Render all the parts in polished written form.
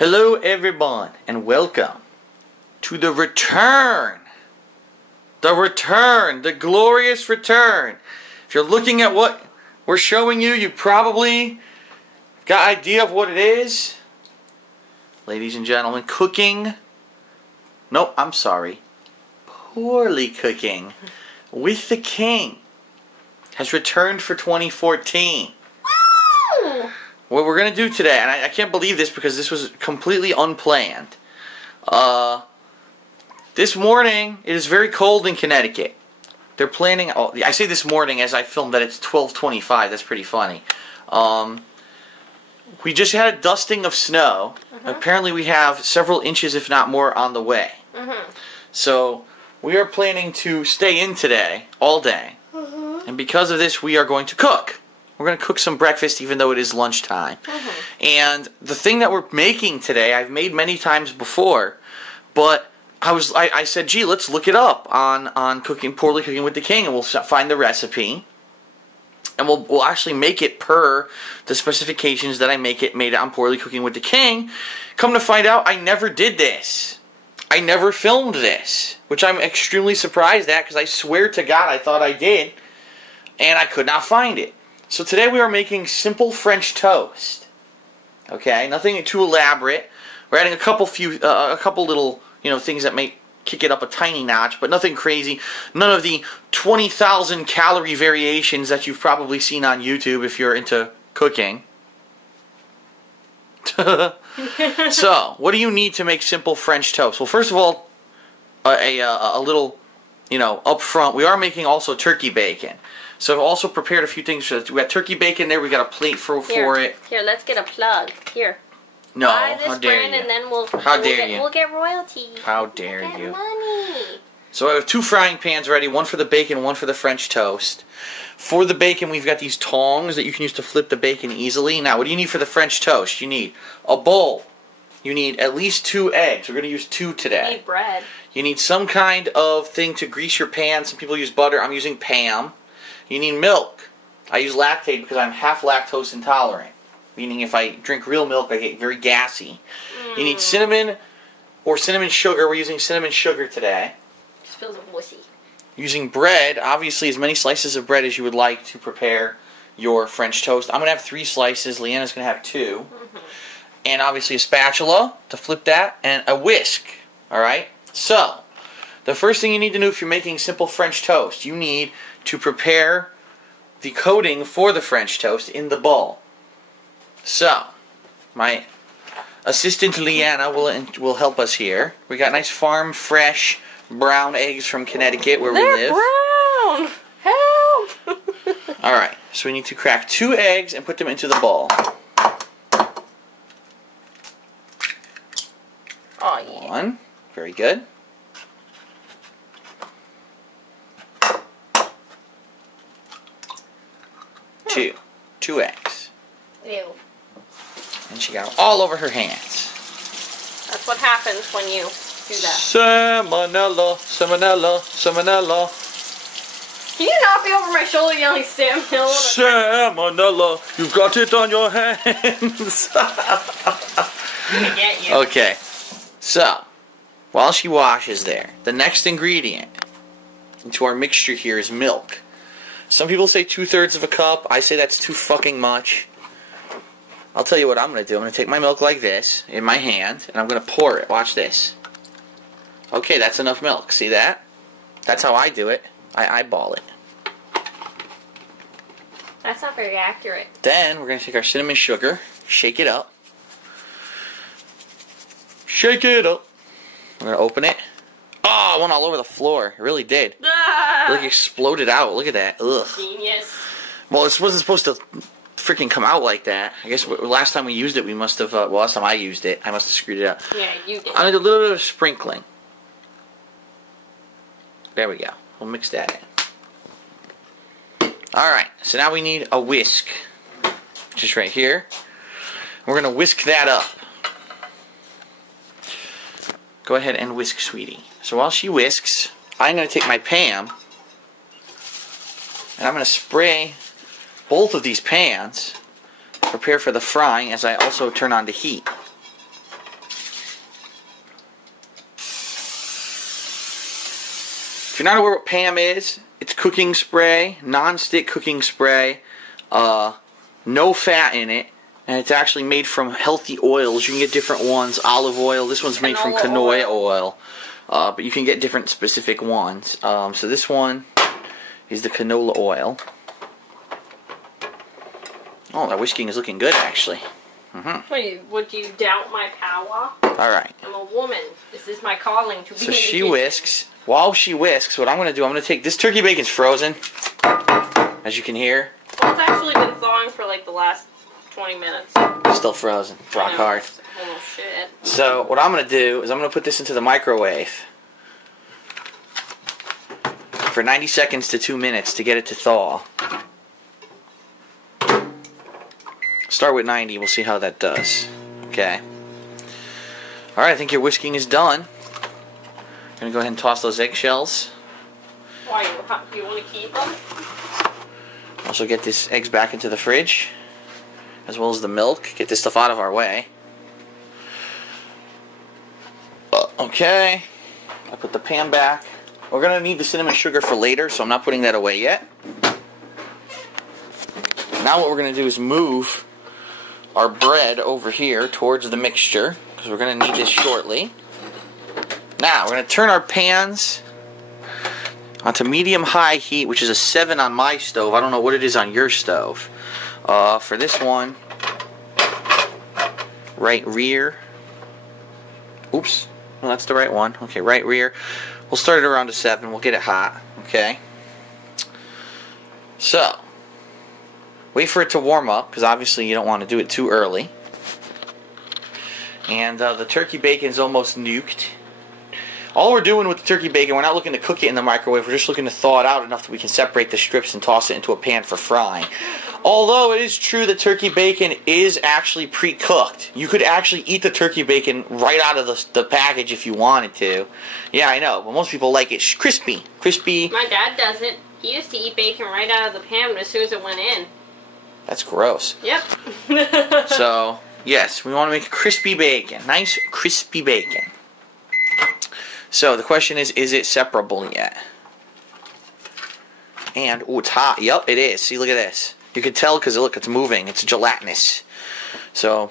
Hello everyone and welcome to the return. The glorious return. If you're looking at what we're showing you, you probably got an idea of what it is. Ladies and gentlemen, cooking. No, I'm sorry. Poorly Cooking with the King has returned for 2014. What we're going to do today, and I can't believe this because this was completely unplanned. This morning, it is very cold in Connecticut. They're planning, I say this morning as I filmed that it's 12:25, that's pretty funny. We just had a dusting of snow. Apparently we have several inches, if not more, on the way. So, we are planning to stay in today, all day. And because of this, we are going to cook. We're going to cook some breakfast even though it is lunchtime. And the thing that we're making today, I've made many times before, but I said, gee, let's look it up on Poorly Cooking with the King, and we'll find the recipe. And we'll actually make it per the specifications that I made it on Poorly Cooking with the King. Come to find out, I never did this. I never filmed this, which I'm extremely surprised at because I swear to God I thought I did, and I could not find it. So today we are making simple French toast. Okay, nothing too elaborate. We're adding a couple little things that may kick it up a tiny notch, but nothing crazy. None of the 20,000 calorie variations that you've probably seen on YouTube if you're into cooking. So, what do you need to make simple French toast? Well, first of all, a little, up front, we are making also turkey bacon. So I've also prepared a few things. We got turkey bacon there. We got a plate for it. Here, let's get a plug. Here. No, buy this how dare brand you? And then we'll get royalty. How dare you? Get money. So I have 2 frying pans ready. One for the bacon, one for the French toast. For the bacon, we've got these tongs that you can use to flip the bacon easily. Now, what do you need for the French toast? You need a bowl. You need at least 2 eggs. We're going to use 2 today. You need bread. You need some kind of thing to grease your pan. Some people use butter. I'm using Pam. You need milk. I use lactate because I'm half lactose intolerant. Meaning if I drink real milk, I get very gassy. You need cinnamon or cinnamon sugar. We're using cinnamon sugar today. Just feels a wussy. Using bread, obviously as many slices of bread as you would like to prepare your French toast. I'm going to have 3 slices. Leanna's going to have 2. And obviously a spatula to flip that, and a whisk. Alright? So, the first thing you need to do if you're making simple French toast, you need to prepare the coating for the French toast in the bowl. So, my assistant Leanna will help us here. We got nice farm fresh brown eggs from Connecticut where we live. Brown! Help! Alright, so we need to crack 2 eggs and put them into the bowl. Oh, yeah. 1. Very good. 2. 2 eggs. Ew. And she got them all over her hands. That's what happens when you do that. Salmonella, salmonella, salmonella. Can you not be over my shoulder yelling salmonella? Salmonella, you've got it on your hands. I'm gonna get you. Okay, so while she washes there, the next ingredient into our mixture here is milk. Some people say 2/3 of a cup. I say that's too fucking much. I'll tell you what I'm going to do. I'm going to take my milk like this in my hand, and I'm going to pour it. Watch this. Okay, that's enough milk. See that? That's how I do it. I eyeball it. That's not very accurate. Then we're going to take our cinnamon sugar, shake it up. Shake it up. We're going to open it. Oh, it went all over the floor. It really did. Ah! It like exploded out. Look at that. Ugh. Genius. Well, it wasn't supposed to freaking come out like that. I guess last time we used it, we must have, well, last time I used it, I must have screwed it up. Yeah, you did. I'm going to do a little bit of sprinkling. There we go. We'll mix that in. Alright, so now we need a whisk. Just right here. We're going to whisk that up. Go ahead and whisk, sweetie. So while she whisks, I'm going to take my Pam, and I'm going to spray both of these pans, prepare for the frying as I also turn on the heat. you're not aware what PAM is, it's cooking spray, non-stick cooking spray, no fat in it, and it's actually made from healthy oils. You can get different ones, olive oil. This one's made from canola oil, but you can get different specific ones. So this one is the canola oil. Oh, that whisking is looking good, actually. Wait, would you doubt my power? Alright. I'm a woman. This is my calling to be So she whisks. While she whisks, what I'm going to do, I'm going to take... This turkey bacon's frozen, as you can hear. Well, it's actually been thawing for like the last 20 minutes. Still frozen. Rock hard. Oh, shit. So, what I'm going to do is I'm going to put this into the microwave for 90 seconds to 2 minutes to get it to thaw. Start with 90. We'll see how that does. Okay. Alright, I think your whisking is done. I'm going to go ahead and toss those eggshells. Why, you want to keep them? Also get these eggs back into the fridge, as well as the milk. Get this stuff out of our way. Okay. I put the pan back. We're going to need the cinnamon sugar for later, so I'm not putting that away yet. Now what we're going to do is move our bread over here towards the mixture, because we're going to need this shortly. Now, we're going to turn our pans onto medium-high heat, which is a 7 on my stove. I don't know what it is on your stove. For this one, right rear. Oops. Well, that's the right one. Okay, right rear. We'll start it around a 7. We'll get it hot. Okay. So, wait for it to warm up, because obviously you don't want to do it too early. And the turkey bacon's almost nuked. All we're doing with the turkey bacon, we're not looking to cook it in the microwave. We're just looking to thaw it out enough that we can separate the strips and toss it into a pan for frying. Although it is true that turkey bacon is actually pre-cooked. You could actually eat the turkey bacon right out of the package if you wanted to. Yeah, I know, but most people like it crispy. Crispy. My dad doesn't. He used to eat bacon right out of the pan as soon as it went in. That's gross. Yep. So, yes, we want to make crispy bacon. Nice crispy bacon. So, the question is it separable yet? And, ooh, it's hot. Yup, it is. See, look at this. You can tell because, look, it's moving. It's gelatinous. So,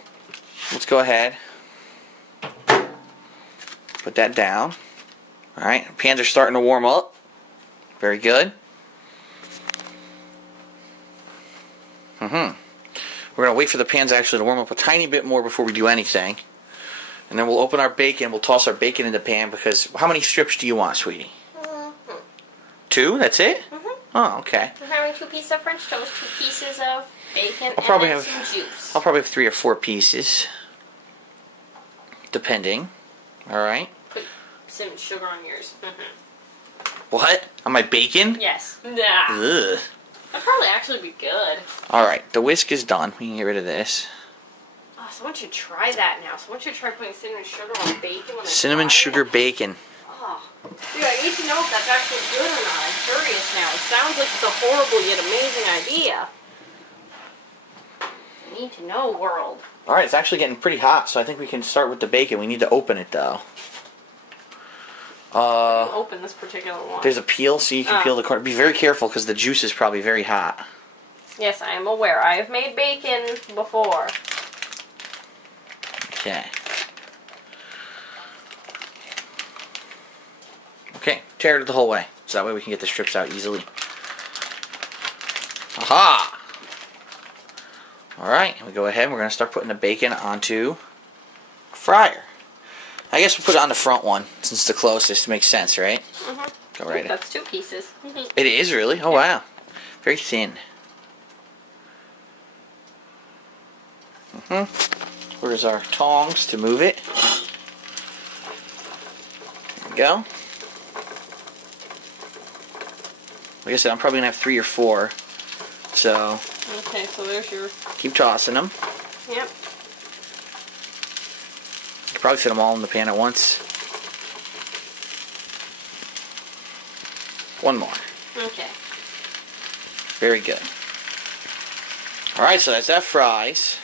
let's go ahead. Put that down. Alright, pans are starting to warm up. Very good. We're going to wait for the pans actually to warm up a tiny bit more before we do anything. And then we'll open our bacon. We'll toss our bacon in the pan because... How many strips do you want, sweetie? 2? That's it? Oh, okay. I'm having 2 pieces of French toast, 2 pieces of bacon, and some juice. I'll probably have 3 or 4 pieces. Depending. Alright. Put some sugar on yours. What? On my bacon? Yes. Nah. Ugh. That'd probably actually be good. Alright, the whisk is done. We can get rid of this. Oh, someone should try that now. Someone should try putting cinnamon sugar on bacon. Cinnamon sugar bacon. Oh. Dude, I need to know if that's actually good or not. I'm curious now. It sounds like it's a horrible yet amazing idea. I need to know, world. Alright, it's actually getting pretty hot, so I think we can start with the bacon. We need to open it, though. Open this particular one. There's a peel, so you can peel the corner. Be very careful, because the juice is probably very hot. Yes, I am aware. I have made bacon before. Okay. Okay, tear it the whole way. So that way we can get the strips out easily. Aha! Alright, we go ahead and we're going to start putting the bacon onto a fryer. I guess we'll put it on the front one, since it's the closest. Makes sense, right? Go right ahead. That's 2 pieces. It is, really? Oh, wow. Very thin. Where's our tongs to move it? There we go. Like I said, I'm probably going to have 3 or 4. So... Okay, so there's your... Keep tossing them. Yep. You could probably fit them all in the pan at once. 1 more. Okay. Very good. Alright, so as that fries,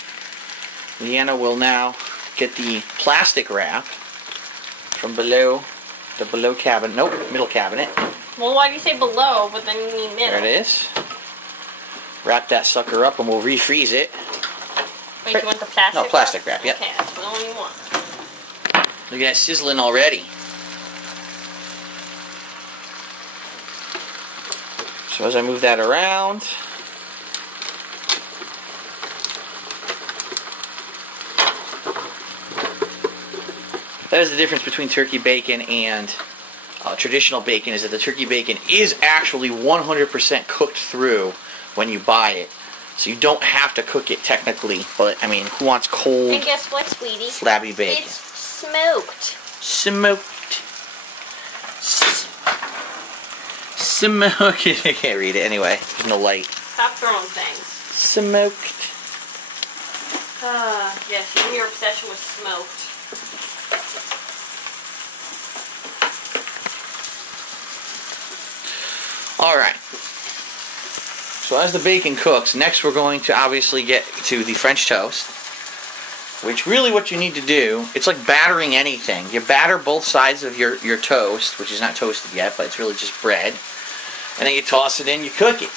Leanna will now get the plastic wrap from below the middle cabinet. Well, why do you say below, but then you need middle? There it is. Wrap that sucker up and we'll refreeze it. Wait, you want the plastic No, plastic wrap, yep. Okay, that's the one you want. Look at that sizzling already. So as I move that around, that is the difference between turkey bacon and traditional bacon, is that the turkey bacon is actually 100% cooked through when you buy it. So you don't have to cook it technically, but I mean, who wants cold, and guess what, sweetie? flabby bacon? It's smoked. Smoked. Smoked. I can't read it anyway. There's no light. Stop throwing things. Smoked. Yes, you and your obsession with smoked. Alright. So as the bacon cooks, next we're going to obviously get to the French toast. Which really what you need to do, it's like battering anything. You batter both sides of your toast, which is not toasted yet, but it's really just bread. And then you toss it in, you cook it.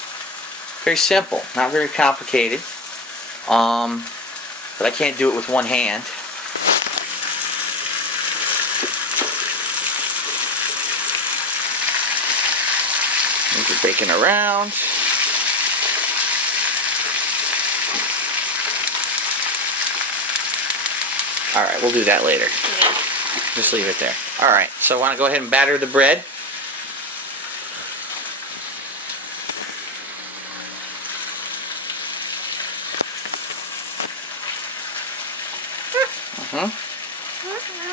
Very simple, not very complicated. But I can't do it with one hand. Move your bacon around. Alright, we'll do that later. Yeah. Just leave it there. Alright, so I want to go ahead and batter the bread.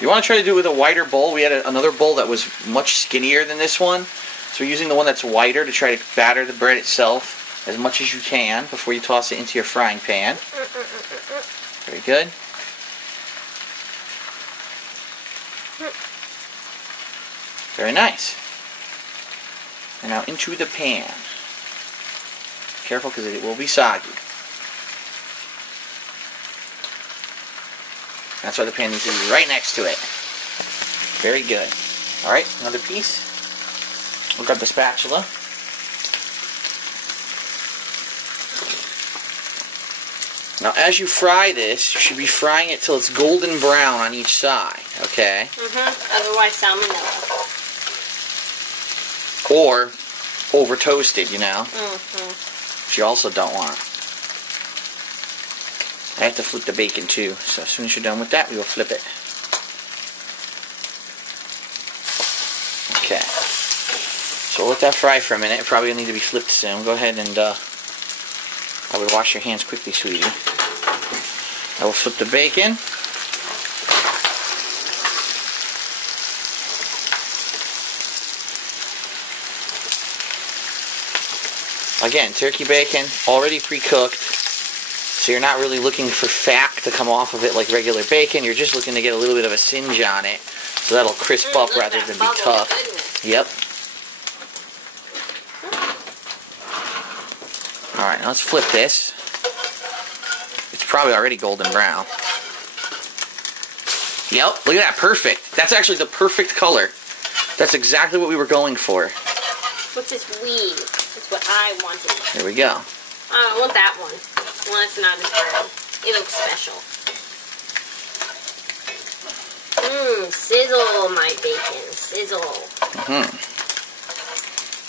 You want to try to do it with a wider bowl. We had another bowl that was much skinnier than this one. So we're using the one that's wider to try to batter the bread itself as much as you can before you toss it into your frying pan. Very good. Very nice. And now into the pan. Careful because it will be soggy. That's why the pan needs to be right next to it. Very good. Alright, another piece. We'll grab the spatula. Now as you fry this, you should be frying it till it's golden brown on each side, okay? Otherwise salmonella. Or over toasted, you know? Which you also don't want. I have to flip the bacon too, so as soon as you're done with that, we will flip it. Okay. So we'll let that fry for a minute. It probably will need to be flipped soon. Go ahead and, I would wash your hands quickly, sweetie. I will flip the bacon. Again, turkey bacon, already pre-cooked. So you're not really looking for fat to come off of it like regular bacon. You're just looking to get a little bit of a singe on it. So that'll crisp up rather than be tough. Yep. Alright, now let's flip this. It's probably already golden brown. Yep, look at that, perfect. That's actually the perfect color. That's exactly what we were going for. What's this weed? That's what I wanted. There we go. I want that one. The one that's not as brown. It looks special. Sizzle, my bacon. Sizzle.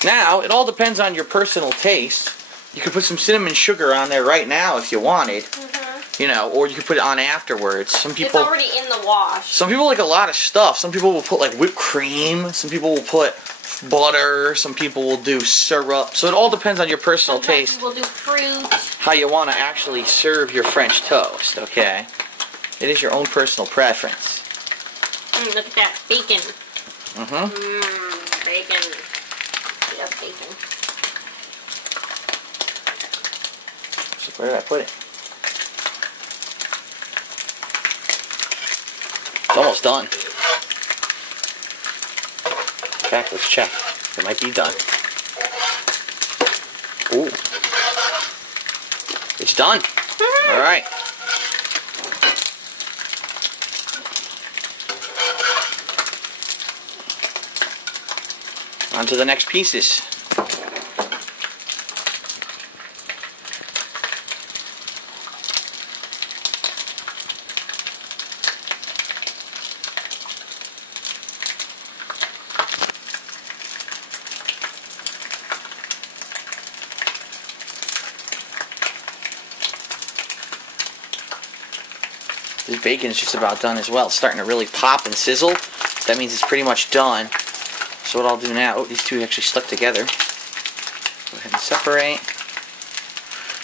Now, it all depends on your personal taste. You could put some cinnamon sugar on there right now if you wanted. You know, or you could put it on afterwards. Some people, it's already in the wash. Some people like a lot of stuff. Some people will put like whipped cream. Some people will put butter. Some people will do syrup. So it all depends on your personal taste. Some people do fruit. How you want to actually serve your French toast, okay? It is your own personal preference. Look at that. Bacon. Bacon. I love bacon. So where did I put it? It's almost done. In fact, let's check. It might be done. Ooh. It's done. Alright. On to the next pieces. This bacon is just about done as well. It's starting to really pop and sizzle. That means it's pretty much done. So what I'll do now, these two actually stuck together. Go ahead and separate.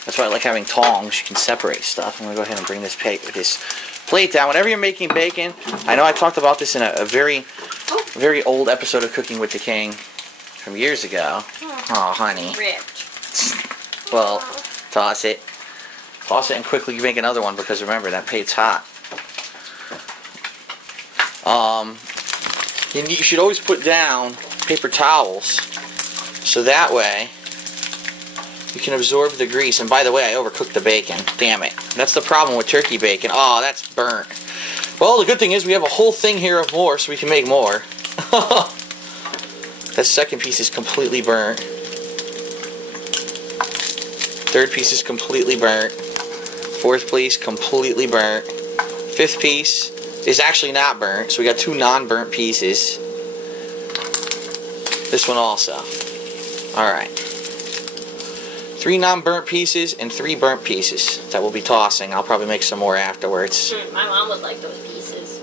That's why I like having tongs. You can separate stuff. I'm going to go ahead and bring this plate down. Whenever you're making bacon, I know I talked about this in a very old episode of Cooking with the King from years ago. Oh, honey. Ripped. Well, toss it. Toss it and quickly make another one because remember, that plate's hot. You should always put down paper towels so that way you can absorb the grease. And by the way, I overcooked the bacon. Damn it. That's the problem with turkey bacon. Oh, that's burnt. Well, the good thing is we have a whole thing here of more so we can make more. That second piece is completely burnt. Third piece is completely burnt. Fourth piece, completely burnt. Fifth piece is actually not burnt, so we got two non-burnt pieces. This one also. Alright. 3 non-burnt pieces and 3 burnt pieces that we'll be tossing. I'll probably make some more afterwards. My mom would like those pieces.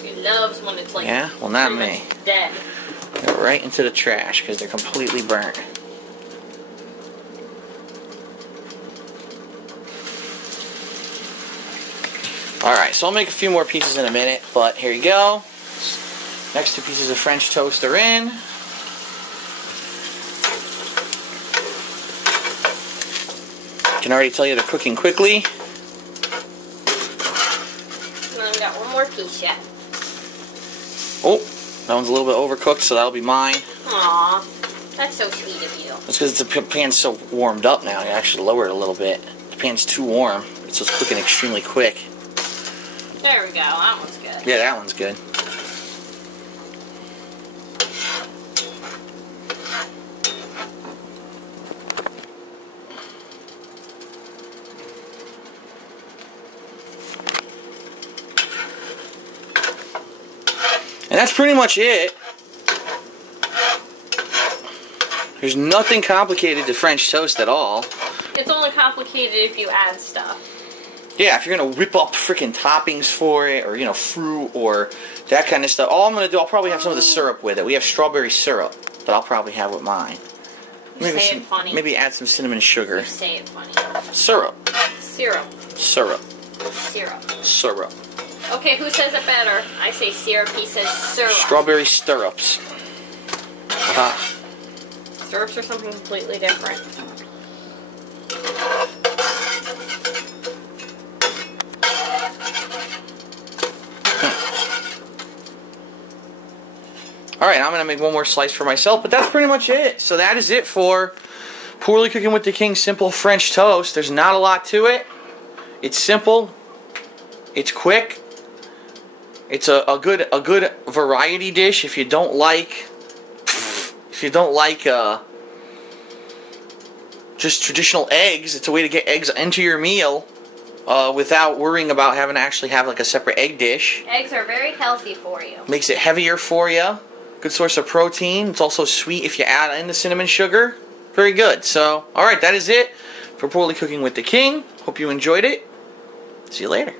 She loves when it's like well, not me. Dead. Go right into the trash because they're completely burnt. Alright, so I'll make a few more pieces in a minute, but here you go. Next 2 pieces of French toast are in. I can already tell you they're cooking quickly. And I've got one more piece yet. Oh, that one's a little bit overcooked, so that'll be mine. Aw, that's so sweet of you. That's because the pan's so warmed up now. You actually lower it a little bit. The pan's too warm, so it's cooking extremely quick. There we go, that one's good. Yeah, that one's good. And that's pretty much it. There's nothing complicated to French toast at all. It's only complicated if you add stuff. Yeah, if you're going to whip up freaking toppings for it, or, you know, fruit, or that kind of stuff. All I'm going to do, I'll probably have some of the syrup with it. We have strawberry syrup that I'll probably have with mine. You say it funny. Maybe add some cinnamon sugar. You say it funny. Syrup. Syrup. Syrup. Syrup. Syrup. Okay, who says it better? I say syrup, he says syrup. Strawberry stirrups. Aha. Syrups are something completely different. Alright, I'm going to make one more slice for myself, but that's pretty much it. So that is it for Poorly Cooking with the King Simple French Toast. There's not a lot to it. It's simple. It's quick. It's a good variety dish if you don't like just traditional eggs. It's a way to get eggs into your meal without worrying about having to actually have like a separate egg dish. Eggs are very healthy for you. Makes it heavier for you. Good source of protein. It's also sweet if you add in the cinnamon sugar. Very good. So, alright, that is it for Poorly Cooking with the King. Hope you enjoyed it. See you later.